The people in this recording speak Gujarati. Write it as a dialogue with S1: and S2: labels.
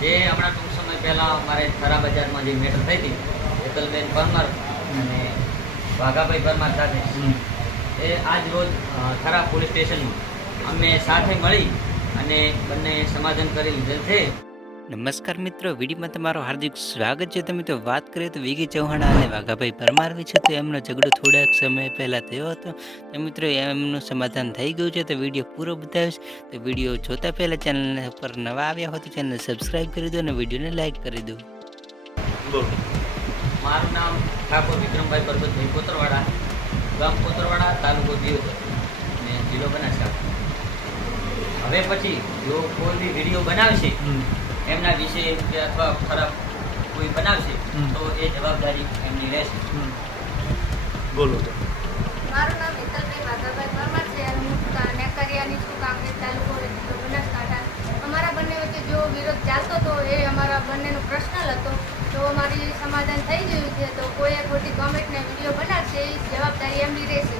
S1: જે હમણાં ટૂંક સમય પહેલાં અમારે થરા બજારમાં જે મેટર થઈ હતી હેતલબેન પરમાર અને વાઘાભાઈ પરમાર સાથે. એ આજ રોજ ખરા થરા પોલીસ સ્ટેશનમાં. અમે સાથે મળી અને બંને સમાધાન કરી લીધેલ છે.
S2: નમસ્કાર મિત્રો, વિડીયોમાં તમારું હાર્દિક સ્વાગત છે. તમે તો વાત કરીએ તો વિગી ચૌહાણ અને વાઘાભાઈ પરમાર વિશે તો એમનો ઝઘડો થોડાક સમય પહેલાં થયો હતો. તો મિત્રો, એમનું સમાધાન થઈ ગયું છે. તો વીડિયો પૂરો બતાવીશ. તો વીડિયો જોતા પહેલાં ચેનલ પર નવા આવ્યા હોય તો ચેનલ સબસ્ક્રાઈબ કરી દો અને વિડીયોને લાઇક કરી દો.
S1: મારું નામ ઠાકોર વિક્રમભાઈ પરબતભાઈ કોતરવાડા ગામ કોતરવાડા તાલુકો અને જિલ્લો બનાસકાંઠા. હવે પછી જો કોઈ બી વીડિયો બનાવશે એમના વિશે કે અથવા ખરાબ કોઈ બનાવશે તો એ જવાબદારી એમની રહેશે.
S3: બોલો
S4: મારું નામ હેતલબેન માધવભાઈ પરમાર છે અને હું નેકરિયાની છું કાંકરેજ તાલુકો જિલ્લો બનાસકાંઠા. અમારા બંને વચ્ચે જો વિરોધ ચાલતો હતો એ અમારા બંનેનો પ્રશ્નલ હતો. તો અમારી સમાધાન થઈ ગયું છે તો કોઈએ ખોટી કોમેન્ટ ને વીડિયો બનાવશે એ જવાબદારી એમની રહેશે.